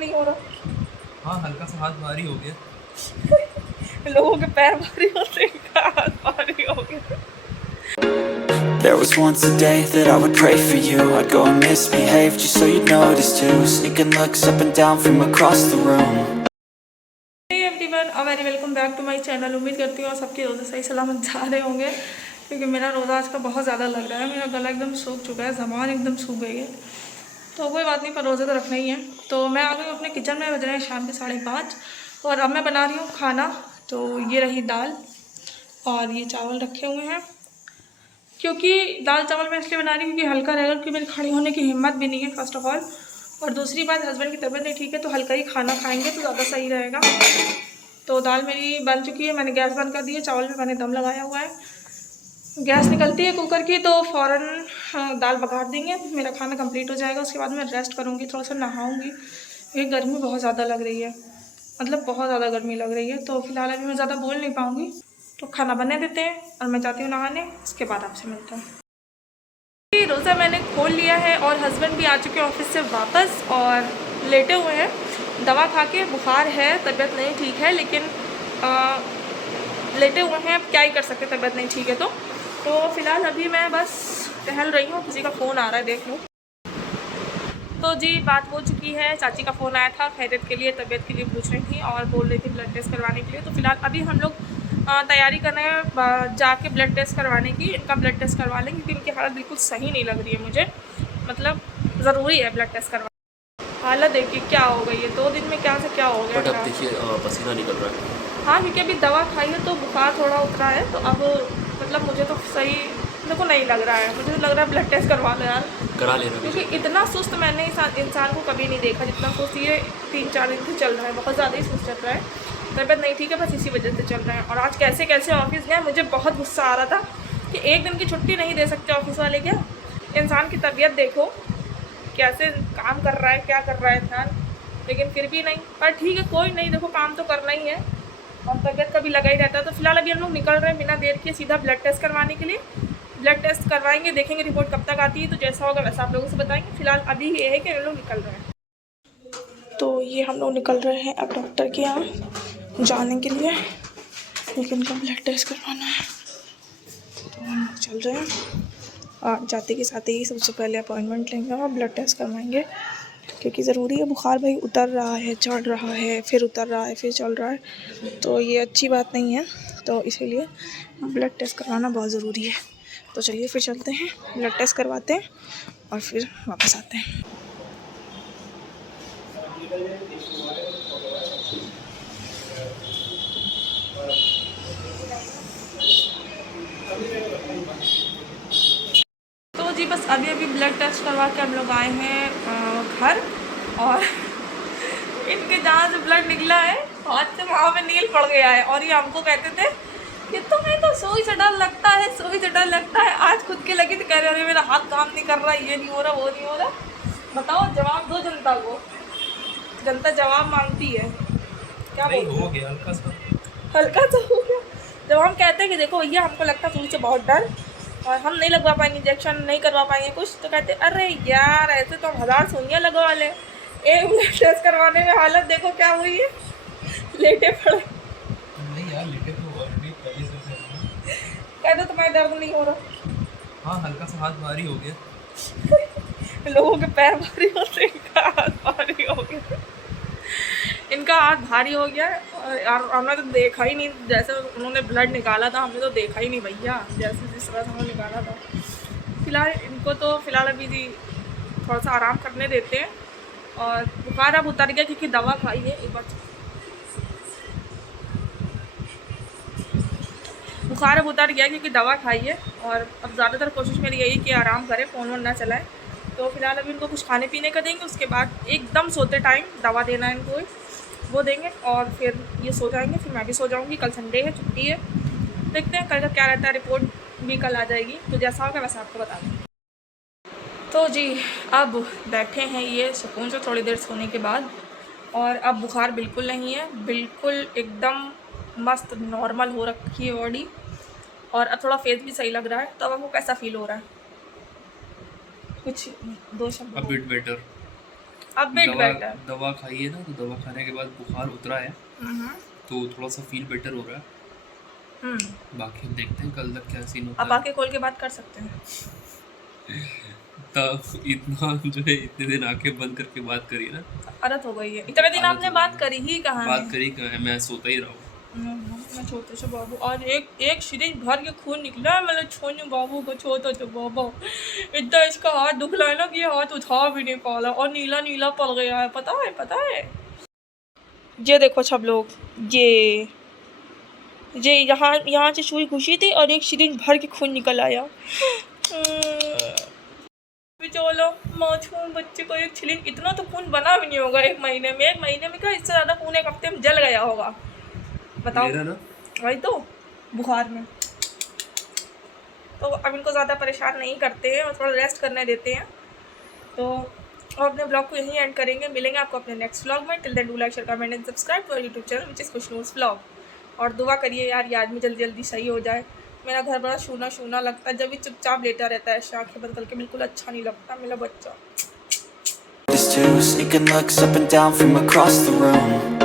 नहीं हो रहा? हाँ, हल्का सा हाथ भारी हो गया। लोगों के पैर भारी होते हैं, इनका हाथ भारी हो गया। There was once a day that I would pray for you. I'd go and misbehave just so you'd notice too. Sneaking looks up and down from across the room. Hey everyone, a very welcome back to my channel। उम्मीद करती हूँ सबके रोज़े सही सलामत जा रहे होंगे, क्योंकि मेरा रोज़ा आज का बहुत ज़्यादा लग रहा है। मेरा गला एकदम सूख चुका है, ज़बान एकदम सूख गई है, तो कोई बात नहीं, पर रोज़े तो रखना ही है। तो मैं आ गई हूँ अपने किचन में, बज रहे हैं शाम के 5:30 और अब मैं बना रही हूँ खाना। तो ये रही दाल और ये चावल रखे हुए हैं, क्योंकि दाल चावल मैं इसलिए बना रही हूँ क्योंकि हल्का रहेगा, क्योंकि मेरी खड़ी होने की हिम्मत भी नहीं है फर्स्ट ऑफ ऑल, और दूसरी बात हस्बैंड की तबीयत नहीं ठीक है, तो हल्का ही खाना खाएंगे तो ज़्यादा सही रहेगा। तो दाल मेरी बन चुकी है, मैंने गैस बंद कर दी है, चावल में मैंने दम लगाया हुआ है। गैस निकलती है कुकर की तो फ़ौरन दाल बघार देंगे, मेरा खाना कंप्लीट हो जाएगा। उसके बाद मैं रेस्ट करूँगी, थोड़ा सा नहाऊँगी, क्योंकि गर्मी बहुत ज़्यादा लग रही है, मतलब बहुत ज़्यादा गर्मी लग रही है। तो फिलहाल अभी मैं ज़्यादा बोल नहीं पाऊँगी, तो खाना बनने देते हैं और मैं जाती हूँ नहाने, उसके बाद आपसे मिलते हैं। रोज़ा मैंने खोल लिया है और हस्बैंड भी आ चुके हैं ऑफिस से वापस और लेटे हुए हैं दवा खा के। बुखार है, तबीयत नहीं ठीक है, लेकिन लेटे हुए हैं, अब क्या ही कर सकते, तबीयत नहीं ठीक है। तो फिलहाल अभी मैं बस टहल रही हूँ, किसी का फ़ोन आ रहा है, देख लूँ। तो जी बात हो चुकी है, चाची का फ़ोन आया था खैरियत के लिए, तबीयत के लिए पूछ रही थी और बोल रही थी ब्लड टेस्ट करवाने के लिए। तो फिलहाल अभी हम लोग तैयारी कर रहे हैं जाके ब्लड टेस्ट करवाने की। इनका ब्लड टेस्ट करवा लें, क्योंकि इनकी हालत बिल्कुल सही नहीं लग रही है मुझे, मतलब ज़रूरी है ब्लड टेस्ट करवा। हालत देखिए क्या हो गई है, 2 दिन में क्या से क्या हो गया। बट अब देखिए पसीना निकल रहा है। हाँ, क्योंकि अभी दवा खाई है तो बुखार थोड़ा उतरा है, तो अब मतलब मुझे तो सही मेरे को नहीं लग रहा है, मुझे तो लग रहा है ब्लड टेस्ट करवा लो यार, करा लेना, क्योंकि इतना सुस्त मैंने इंसान को कभी नहीं देखा जितना सुस्त ये 3-4 दिन से चल रहा है। बहुत ज़्यादा ही सुस्त चल रहा है, तबीयत नहीं ठीक है, बस इसी वजह से चल रहा है। और आज कैसे कैसे ऑफिस गए, मुझे बहुत गुस्सा आ रहा था कि एक दिन की छुट्टी नहीं दे सकते ऑफिस वाले क्या। इंसान की तबीयत देखो कैसे काम कर रहा है, क्या कर रहा है इंसान, लेकिन फिर भी नहीं। पर ठीक है, कोई नहीं, देखो काम तो करना ही है और तबीयत का भी लगा ही रहता है। तो फिलहाल अभी हम लोग निकल रहे हैं बिना देर के सीधा ब्लड टेस्ट करवाने के लिए। ब्लड टेस्ट करवाएंगे, देखेंगे रिपोर्ट कब तक आती है, तो जैसा होगा वैसा आप लोगों से बताएंगे। फिलहाल अभी ये है कि हम लोग निकल रहे हैं। तो ये हम लोग निकल रहे हैं अब डॉक्टर के यहाँ जाने के लिए, लेकिन इनका ब्लड टेस्ट करवाना है, तो हम लोग चल रहे हैं। और जाते के साथ ही सबसे पहले अपॉइंटमेंट लेंगे और ब्लड टेस्ट करवाएंगे, क्योंकि ज़रूरी है। बुखार भाई उतर रहा है, चढ़ रहा है, फिर उतर रहा है, फिर चल रहा है, तो ये अच्छी बात नहीं है, तो इसीलिए ब्लड टेस्ट करवाना बहुत ज़रूरी है। तो चलिए फिर चलते हैं, ब्लड टेस्ट करवाते हैं और फिर वापस आते हैं। तो जी बस अभी अभी ब्लड टेस्ट करवा के हम लोग आए हैं घर, और इनके जहाँ से ब्लड निकला है हाथ से वहाँ पे नील पड़ गया है, और ये हमको कहते थे कि तुम्हें तो सुई से डर लगता है, सुई से डर लगता है। आज खुद के लगी तो कह रहे मेरा हाथ काम नहीं कर रहा, ये नहीं हो रहा, वो नहीं हो रहा। बताओ, जवाब दो जनता को, जनता जवाब मांगती है। क्या हो गया हल्का सा हो गया। जब हम कहते हैं कि देखो भैया हमको लगता है सुई से बहुत डर और हम नहीं लगवा पाएंगे, इंजेक्शन नहीं करवा पाएंगे कुछ, तो कहते अरे यार ऐसे तो हम 1000 सुइयाँ लगवा लें। एक ब्लड टेस्ट करवाने में हालत देखो क्या हुई है, लेटे पड़े। नहीं यार, लेटे तो ऑलरेडी पहले से थे। कहते तुम्हारे दर्द नहीं हो रहा? हाँ, हल्का सा हाथ भारी हो गया। लोगों के पैर भारी होते हैं, इनका हाथ भारी हो गया, इनका हाथ भारी हो गया। और हमने तो देखा ही नहीं, जैसे उन्होंने ब्लड निकाला था हमने तो देखा ही नहीं भैया, जैसे जिस तरह से उन्होंने निकाला था। फिलहाल इनको तो फिलहाल अभी थोड़ा सा आराम करने देते हैं, और बुखार अब उतर गया क्योंकि दवा खाई है। एक बार बुखार अब उतर गया क्योंकि दवा खाई है, और अब ज़्यादातर कोशिश मेरी यही कि आराम करें, फ़ोन वोन ना चलाएं। तो फिलहाल अभी इनको कुछ खाने पीने का देंगे, उसके बाद एकदम सोते टाइम दवा देना है इनको, वो देंगे और फिर ये सो जाएंगे। फिर मैं भी सो जाऊँगी, कल संडे है, छुट्टी है, देखते हैं कल का क्या रहता है। रिपोर्ट भी कल आ जाएगी, तो जैसा होगा वैसा आपको बता दूँगी। तो जी अब बैठे हैं ये सुकून से थोड़ी देर सोने के बाद, और अब बुखार बिल्कुल नहीं है, बिल्कुल एकदम मस्त नॉर्मल हो रखी है बॉडी, और अब थोड़ा फेस भी सही लग रहा है। तो अब आपको कैसा फील हो रहा है? कुछ 2 शब्द अ बिट बेटर। अब बिट बेटर। दवा खाई है ना, तो दवा खाने के बाद बुखार उतरा है, तो थोड़ा सा फील बेटर हो रहा है। बाकी हम देखते हैं कल तक क्या सीन होता आप है। आके खोल के बात कर सकते हैं। तब इतना जो है, इतने दिन आके बंद करके बात करी ना, आदत हो गई है। इतने दिन आदत आपने हो बात गई। करी ही कहाँ है? बात करी कहाँ है, मैं सोता ही रहा हूँ। मैं छोटे से बाबू, और एक सिरिंज भर के खून निकला है, मतलब छोटे बाबू को, छोटा तो बाबू इतना इसका हाथ दुखला है ना कि ये हाथ उठा भी नहीं पा रहा, और नीला नीला पड़ गया है, पता है। ये देखो सब लोग, ये यहाँ से सुई घुसी थी और एक सिरिंज भर के खून निकल आया। चलो मासूम बच्चे को एक सिरिंज, इतना तो खून बना भी नहीं होगा एक महीने में क्या, इससे ज़्यादा खून एक हफ्ते में जल गया होगा, बताओ। मेरा ना वही तो, बुखार में। तो अब इनको ज़्यादा परेशान नहीं करते हैं और थोड़ा रेस्ट करने देते हैं। तो और अपने ब्लॉग को यहीं एंड करेंगे। मिलेंगे आपको अपने नेक्स्ट ब्लॉग में। Till then do like share comment and subscribe to our YouTube channel which is Khushnoos blog. और दुआ करिए यार, ये आदमी जल्दी जल्दी सही हो जाए। मेरा घर बड़ा शूना शूना लगता है, जब भी चुपचाप लेटा रहता है, आँखें बंद करके, बिल्कुल अच्छा नहीं लगता मेरा बच्चा। Sneaking looks up and down from across the room.